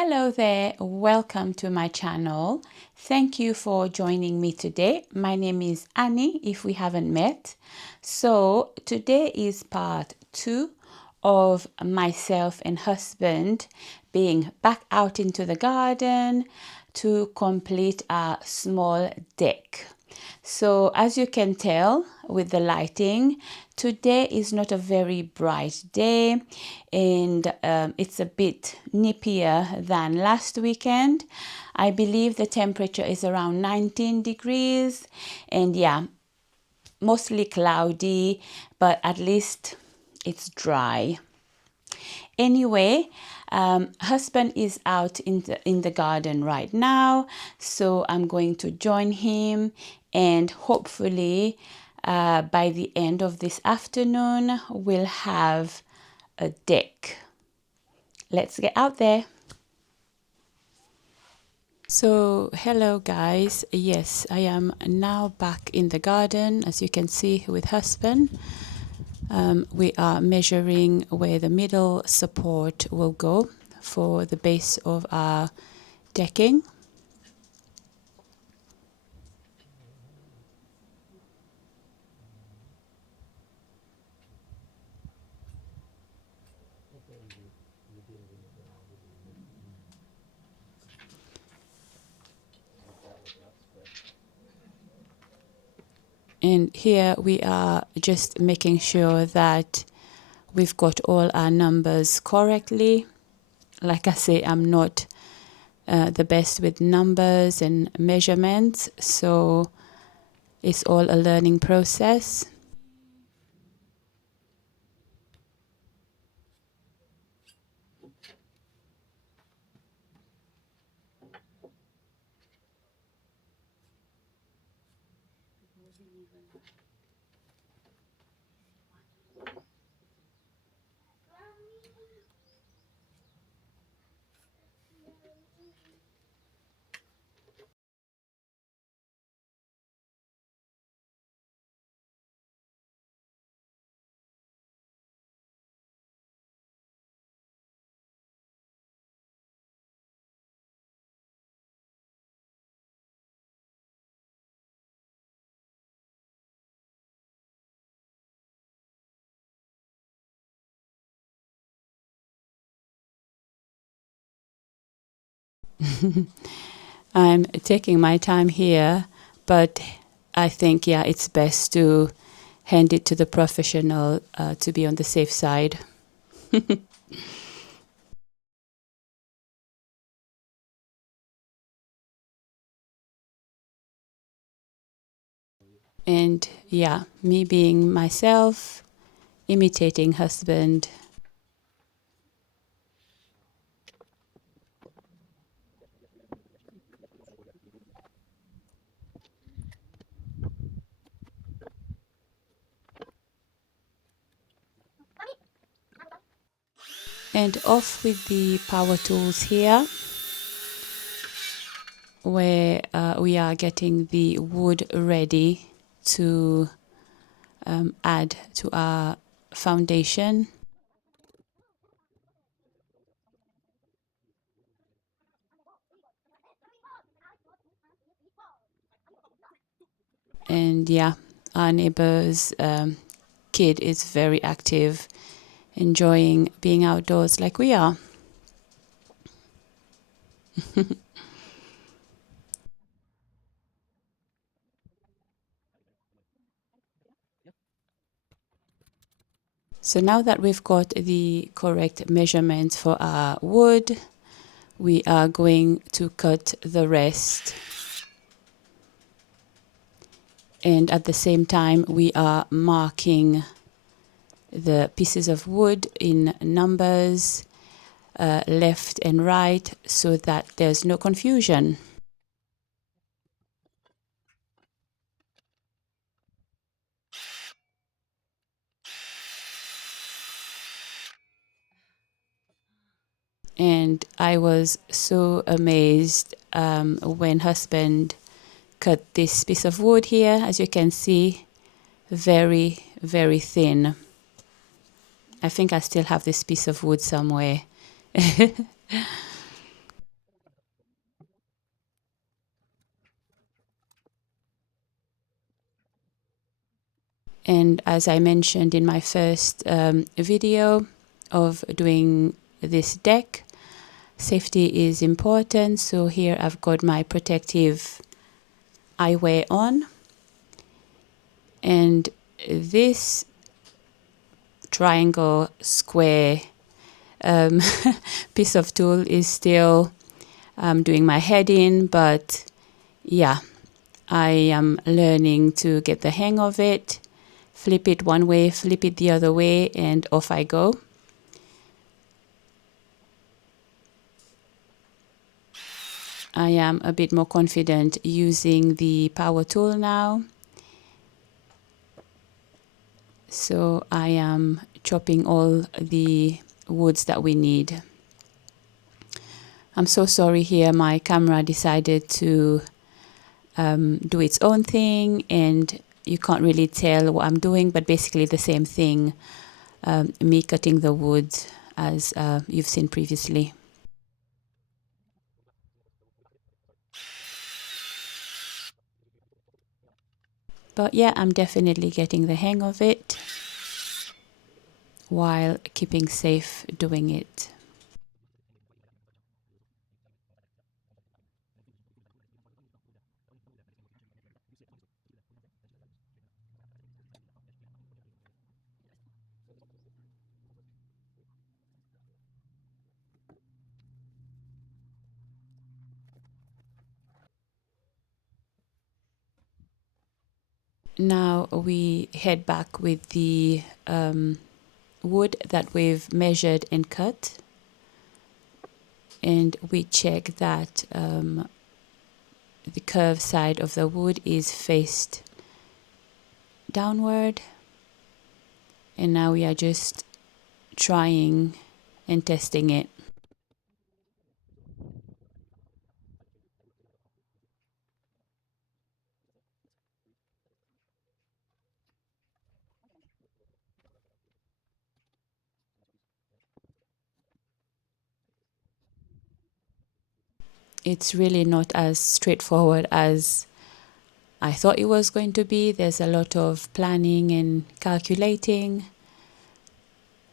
Hello there, welcome to my channel. Thank you for joining me today. My name is Annie, if we haven't met. So today is part 2 of myself and husband being back out into the garden to complete a small deck. So as you can tell with the lighting, today is not a very bright day, and it's a bit nippier than last weekend. I believe the temperature is around 19 degrees, and yeah, mostly cloudy, but at least it's dry. Anyway, husband is out in the garden right now, so I'm going to join him, and hopefully by the end of this afternoon we'll have a deck. Let's get out there. So hello guys, yes, I am now back in the garden, as you can see, with husband. We are measuring where the middle support will go for the base of our decking. And here we are just making sure that we've got all our numbers correctly. Like I say, I'm not the best with numbers and measurements, so it's all a learning process. I'm taking my time here, but I think, yeah, it's best to hand it to the professional to be on the safe side. And yeah, me being myself, imitating husband. And off with the power tools here, where we are getting the wood ready to add to our foundation. And yeah, our neighbor's kid is very active, enjoying being outdoors like we are. So now that we've got the correct measurements for our wood, we are going to cut the rest. And at the same time, we are marking the pieces of wood in numbers, left and right, so that there's no confusion. And I was so amazed when husband cut this piece of wood here, as you can see, very, very thin. I think I still have this piece of wood somewhere. And as I mentioned in my first video of doing this deck, safety is important. So here I've got my protective eyewear on, and this triangle square piece of tool is still doing my head in, but yeah, I am learning to get the hang of it. Flip it one way, flip it the other way, and off I go. I am a bit more confident using the power tool now. So I am chopping all the woods that we need. I'm so sorry here, my camera decided to do its own thing, and you can't really tell what I'm doing, but basically the same thing, me cutting the wood as you've seen previously. But yeah, I'm definitely getting the hang of it while keeping safe doing it. Now we head back with the wood that we've measured and cut, and we check that the curved side of the wood is faced downward, and now we are just trying and testing it. It's really not as straightforward as I thought it was going to be. There's a lot of planning and calculating,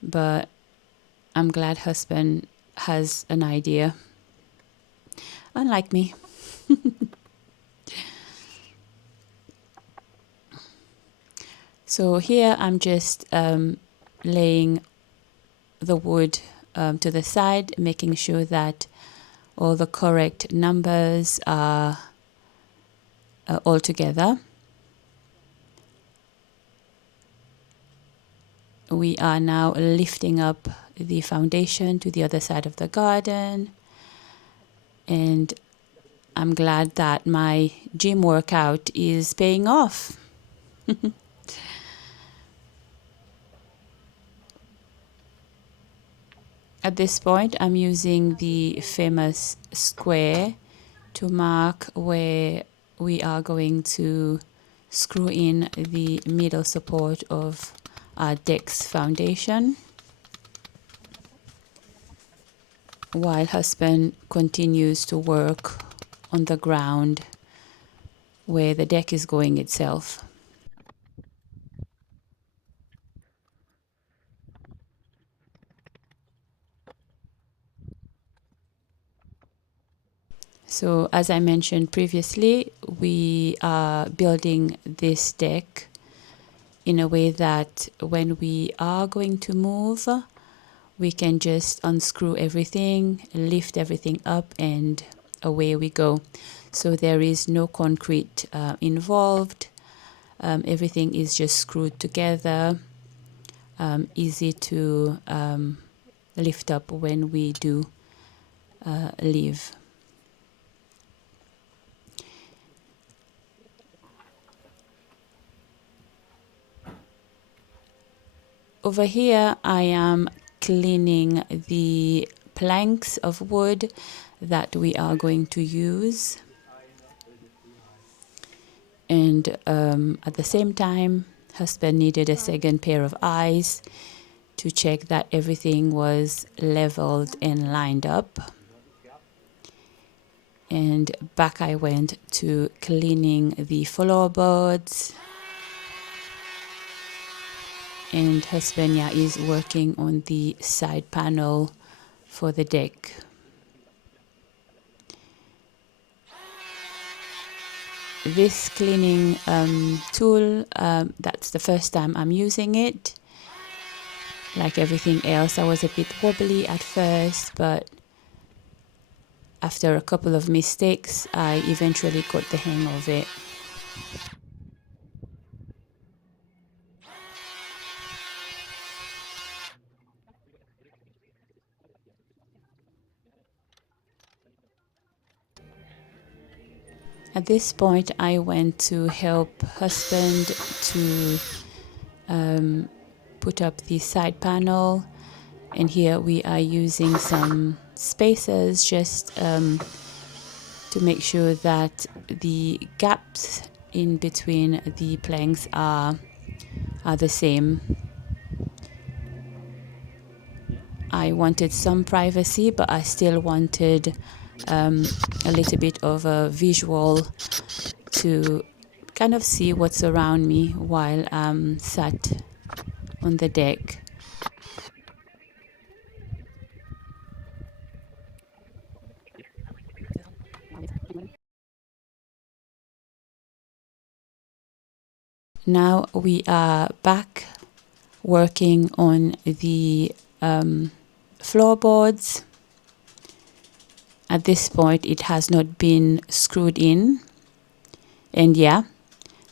but I'm glad husband has an idea, unlike me. So here I'm just laying the wood to the side, making sure that all the correct numbers are all together. We are now lifting up the foundation to the other side of the garden, and I'm glad that my gym workout is paying off. At this point, I'm using the famous square to mark where we are going to screw in the middle support of our deck's foundation, while husband continues to work on the ground where the deck is going itself. So as I mentioned previously, we are building this deck in a way that when we are going to move, we can just unscrew everything, lift everything up, and away we go. So there is no concrete involved. Everything is just screwed together, easy to lift up when we do leave. Over here, I am cleaning the planks of wood that we are going to use. And at the same time, husband needed a second pair of eyes to check that everything was leveled and lined up. And back I went to cleaning the floorboards. and husband is working on the side panel for the deck. This cleaning tool, that's the first time I'm using it. Like everything else, I was a bit wobbly at first, but after a couple of mistakes, I eventually got the hang of it. At this point, I went to help husband to put up the side panel, and here we are using some spacers just to make sure that the gaps in between the planks are the same. I wanted some privacy, but I still wanted a little bit of a visual to kind of see what's around me while I'm sat on the deck. Now we are back working on the floorboards. At this point, it has not been screwed in. And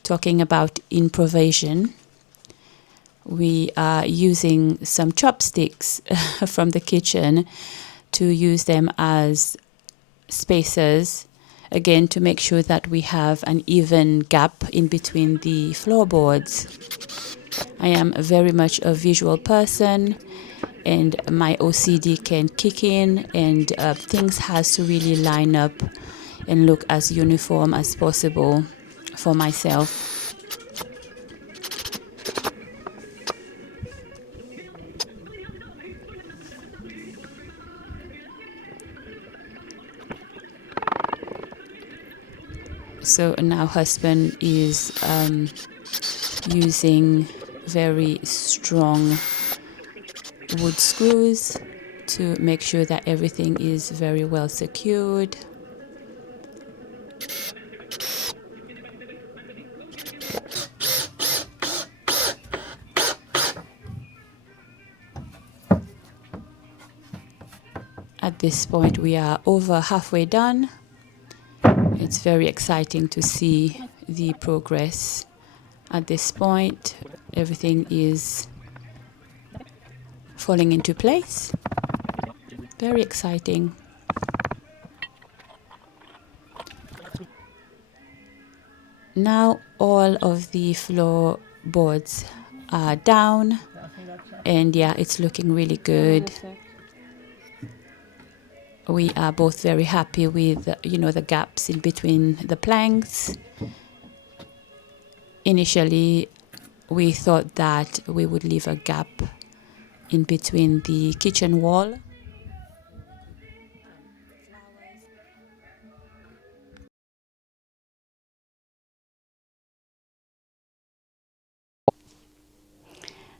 talking about improvisation, we are using some chopsticks from the kitchen to use them as spacers, again to make sure that we have an even gap in between the floorboards. I am very much a visual person, and my OCD can kick in, and things has to really line up and look as uniform as possible for myself. So now husband is using very strong wood screws to make sure that everything is very well secured. At this point, we are over halfway done. It's very exciting to see the progress. At this point, everything is falling into place. Very exciting. Now all of the floorboards are down, and it's looking really good. We are both very happy with, the gaps in between the planks. Initially, we thought that we would leave a gap in between the kitchen wall.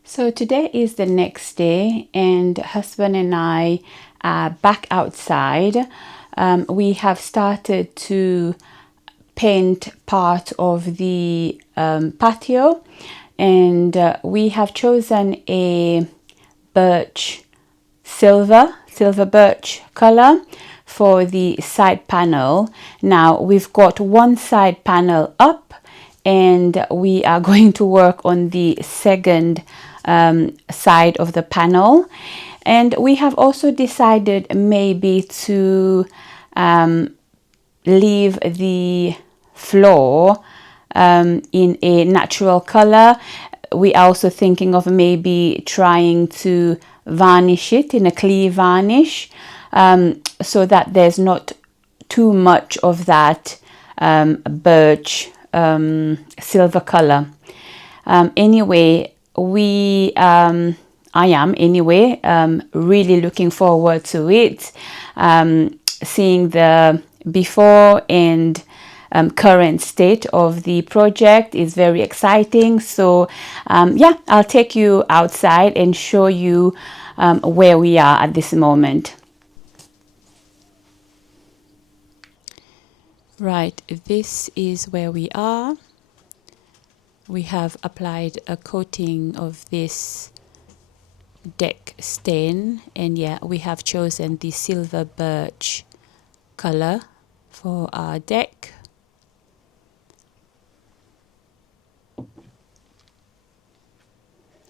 So today is the next day, and husband and I are back outside. We have started to paint part of the patio, and we have chosen a silver birch color for the side panel. Now we've got one side panel up, and we are going to work on the second side of the panel. And we have also decided maybe to leave the floor in a natural color. We are also thinking of maybe trying to varnish it in a clear varnish, so that there's not too much of that birch silver color. Anyway, I am anyway really looking forward to it, seeing the before and current state of the project is very exciting. So yeah, I'll take you outside and show you where we are at this moment. Right, this is where we are. We have applied a coating of this deck stain, and yeah, we have chosen the silver birch color for our deck.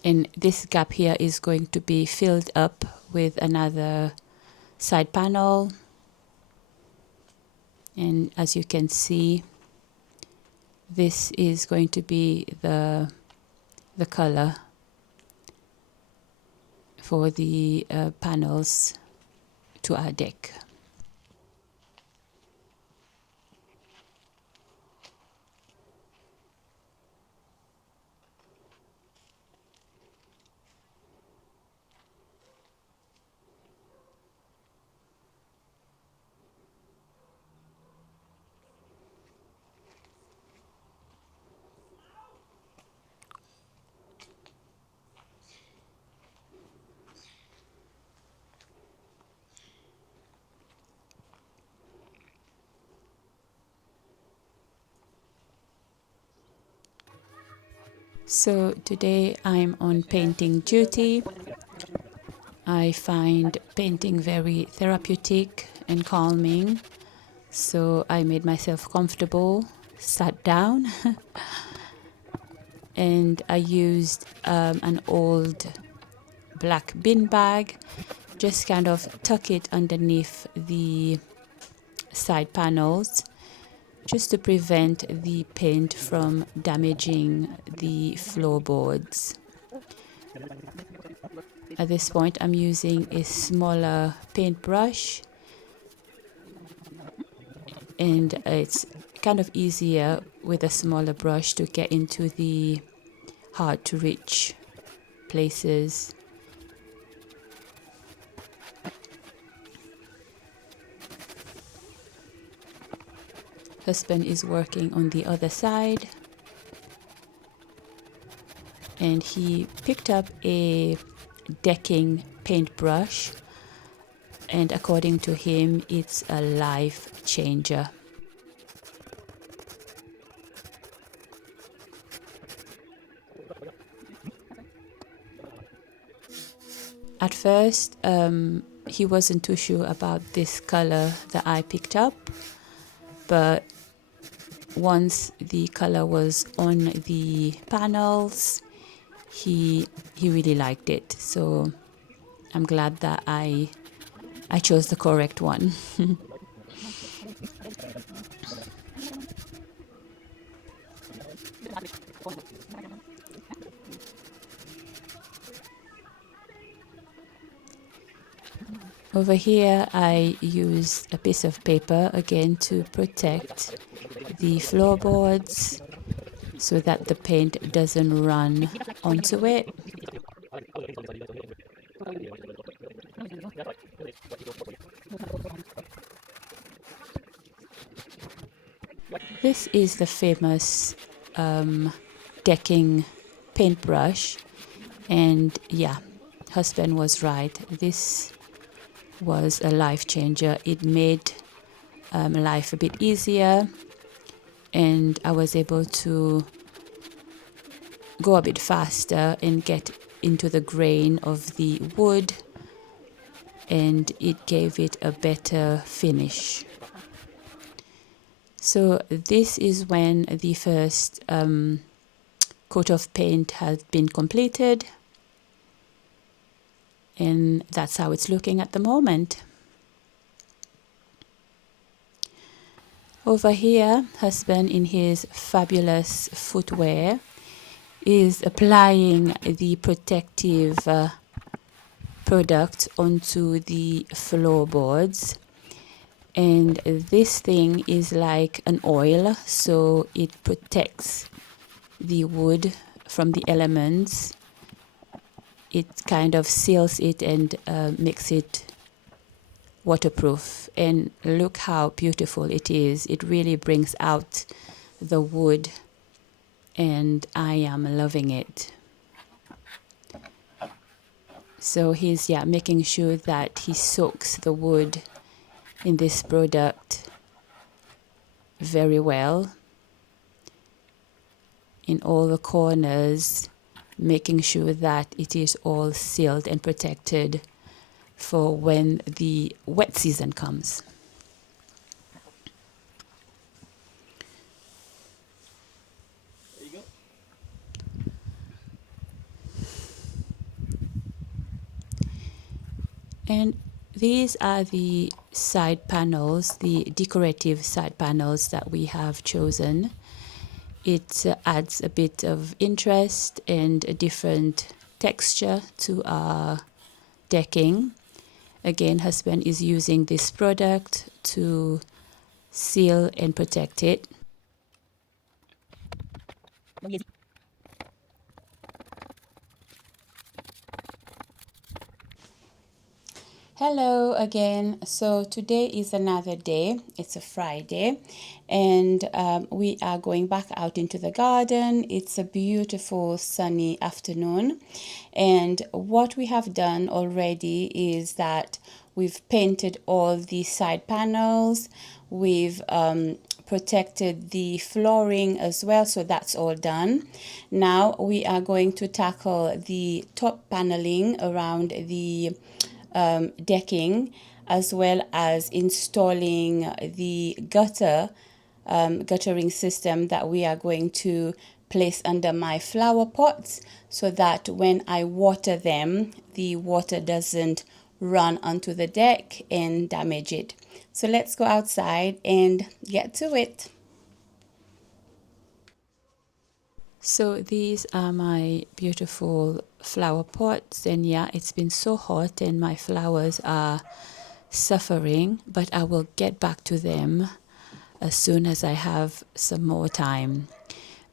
And this gap here is going to be filled up with another side panel. And as you can see, this is going to be the color for the panels to our deck. So today I'm on painting duty. I find painting very therapeutic and calming. So I made myself comfortable, sat down, and I used an old black bin bag, just kind of tuck it underneath the side panels just to prevent the paint from damaging the floorboards. At this point, I'm using a smaller paintbrush, and it's kind of easier with a smaller brush to get into the hard to reach places. Husband is working on the other side, and he picked up a decking paintbrush, and according to him, it's a life changer. At first, he wasn't too sure about this color that I picked up, but once the color was on the panels, he really liked it. So I'm glad that I chose the correct one. Over here, I use a piece of paper again to protect the floorboards so that the paint doesn't run onto it. This is the famous decking paintbrush, and yeah, husband was right. This was a life changer. It made life a bit easier, and I was able to go a bit faster and get into the grain of the wood, and it gave it a better finish. So this is when the first coat of paint has been completed, and that's how it's looking at the moment. Over here, husband in his fabulous footwear is applying the protective product onto the floorboards, and this thing is like an oil, so it protects the wood from the elements. It kind of seals it and makes it waterproof, and look how beautiful it is. It really brings out the wood, and I am loving it. So he's making sure that he soaks the wood in this product very well in all the corners, making sure that it is all sealed and protected for when the wet season comes. There you go. And these are the side panels, the decorative side panels that we have chosen. It adds a bit of interest and a different texture to our decking. Again, husband is using this product to seal and protect it. Hello again. So today is another day. It's a Friday, and we are going back out into the garden. It's a beautiful sunny afternoon, and what we have done already is that we've painted all the side panels. We've protected the flooring as well, so that's all done. Now we are going to tackle the top paneling around the decking, as well as installing the guttering system that we are going to place under my flower pots, so that when I water them, the water doesn't run onto the deck and damage it. So let's go outside and get to it. So these are my beautiful flower pots, and it's been so hot and my flowers are suffering, but I will get back to them as soon as I have some more time.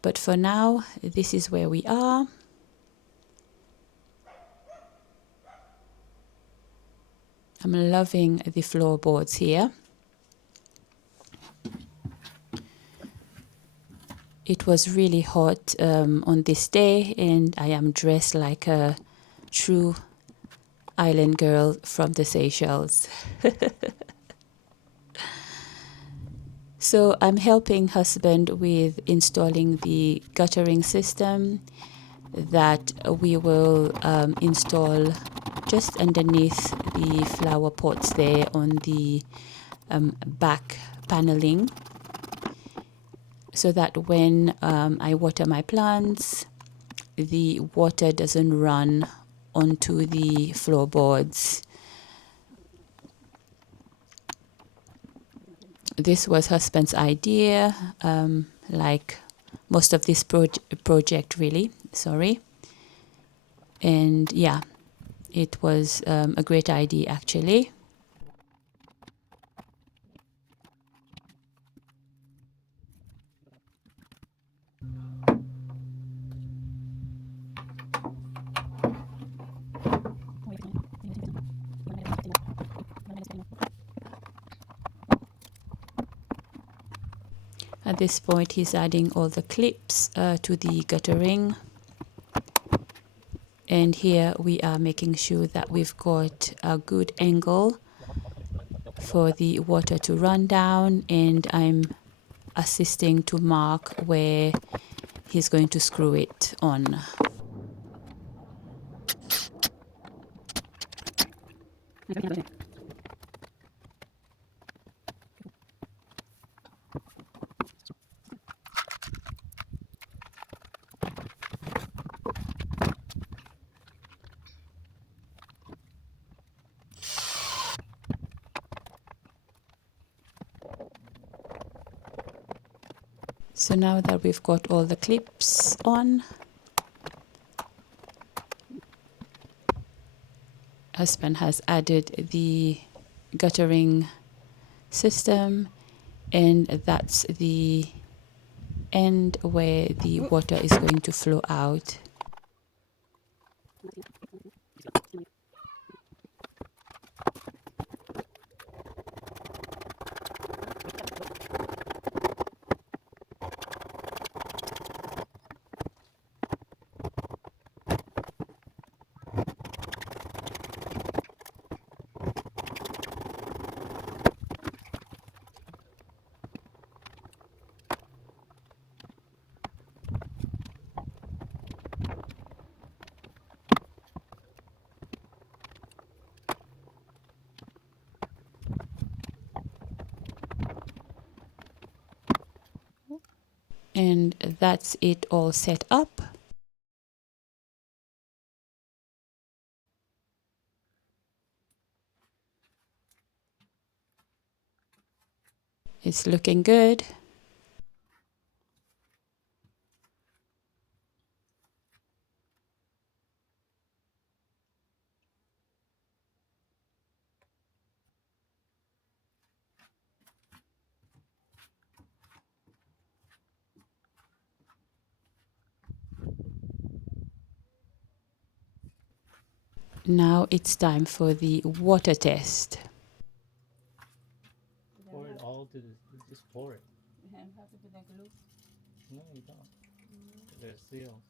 But for now, this is where we are. I'm loving the floorboards here. It was really hot on this day, and I am dressed like a true island girl from the Seychelles. So I'm helping husband with installing the guttering system that we will install just underneath the flower pots there on the back paneling, so that when I water my plants, the water doesn't run onto the floorboards. This was husband's idea, like most of this project really, sorry. And it was a great idea actually. At this point, he's adding all the clips to the guttering. And here we are making sure that we've got a good angle for the water to run down, and I'm assisting to mark where he's going to screw it on. So now that we've got all the clips on, husband has added the guttering system, and that's the end where the water is going to flow out. And that's it all set up. It's looking good. Now it's time for the water test. Pour it all to the. Just pour it. No, you don't. There's seals.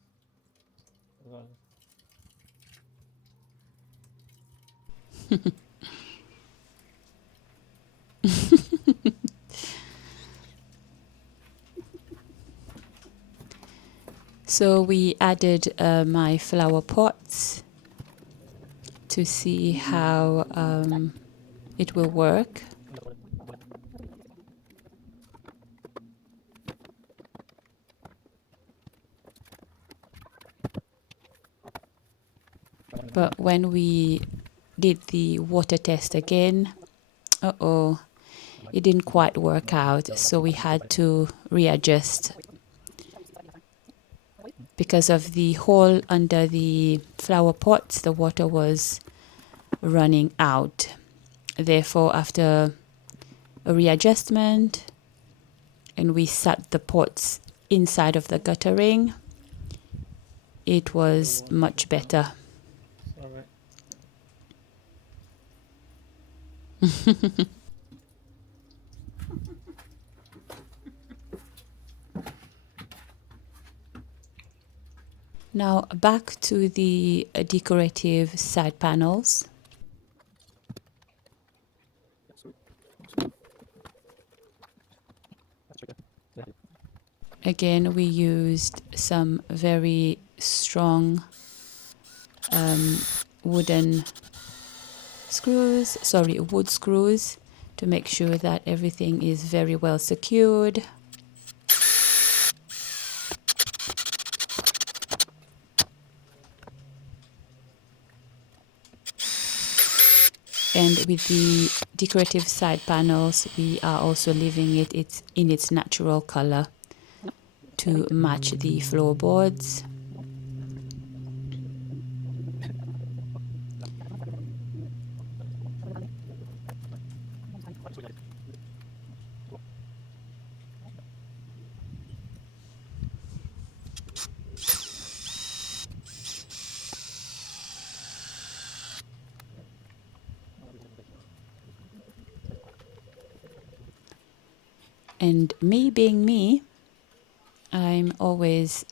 So we added my flower pots to see how it will work. But when we did the water test again, it didn't quite work out. So we had to readjust because of the hole under the flower pots. The water was running out. Therefore, after a readjustment, and we set the pots inside of the guttering, it was much better. All right. Now back to the decorative side panels. Again, we used some very strong wood screws to make sure that everything is very well secured. And with the decorative side panels, we are also leaving it in its natural color to match the floorboards. And me being me, I'm always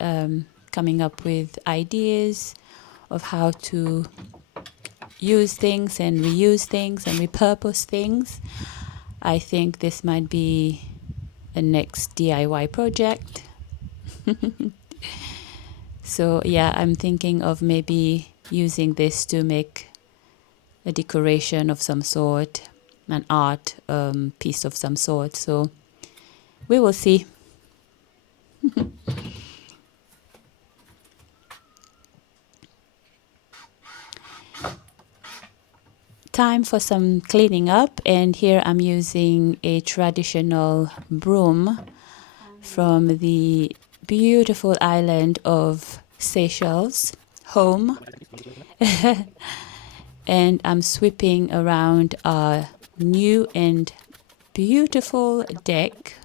coming up with ideas of how to use things and reuse things and repurpose things. I think this might be a next DIY project. So yeah, I'm thinking of maybe using this to make a decoration of some sort, an art piece of some sort. So we will see. Time for some cleaning up, and here I'm using a traditional broom from the beautiful island of Seychelles, home. And I'm sweeping around our new and beautiful deck,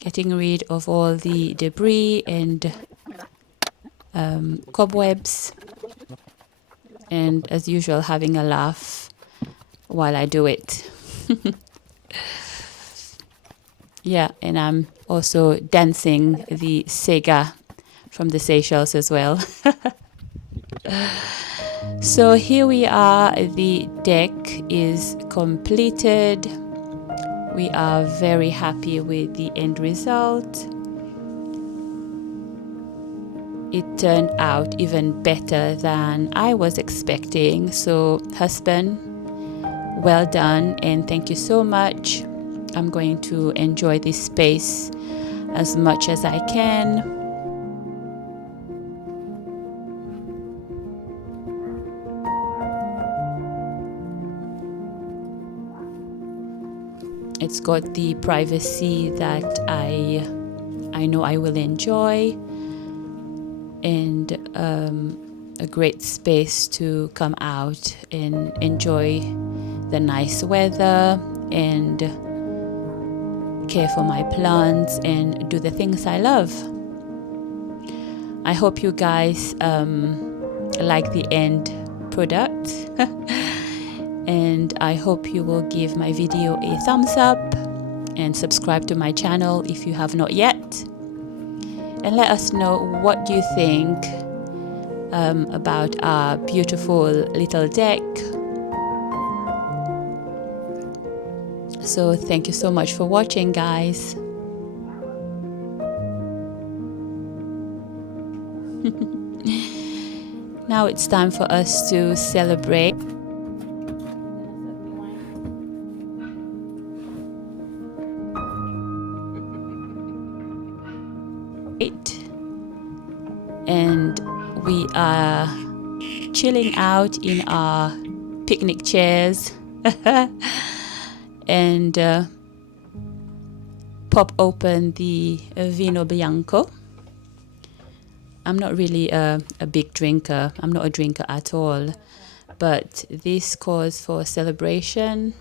getting rid of all the debris and cobwebs, and as usual having a laugh while I do it. Yeah, and I'm also dancing the Sega from the Seychelles as well. So here we are, the deck is completed. We are very happy with the end result. It turned out even better than I was expecting. So husband, well done, and thank you so much I'm going to enjoy this space as much as I can. It's got the privacy that I know I will enjoy, and a great space to come out and enjoy the nice weather and care for my plants and do the things I love. I hope you guys like the end product and I hope you will give my video a thumbs up and subscribe to my channel if you have not yet, and let us know what you think about our beautiful little deck. So thank you so much for watching, guys. Now it's time for us to celebrate. And we are chilling out in our picnic chairs and pop open the vino bianco. I'm not really a big drinker. I'm not a drinker at all, but this calls for celebration.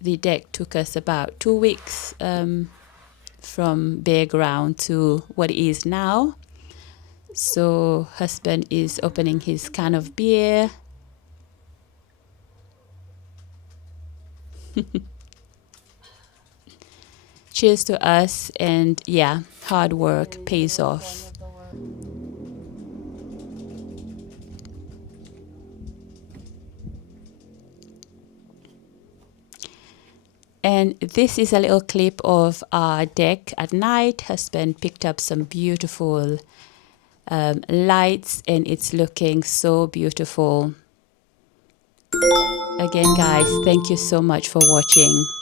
The deck took us about 2 weeks from bare ground to what it is now. So husband is opening his can of beer. Cheers to us, and yeah, hard work pays off. And this is a little clip of our deck at night. Husband picked up some beautiful lights and it's looking so beautiful. Again, guys, thank you so much for watching.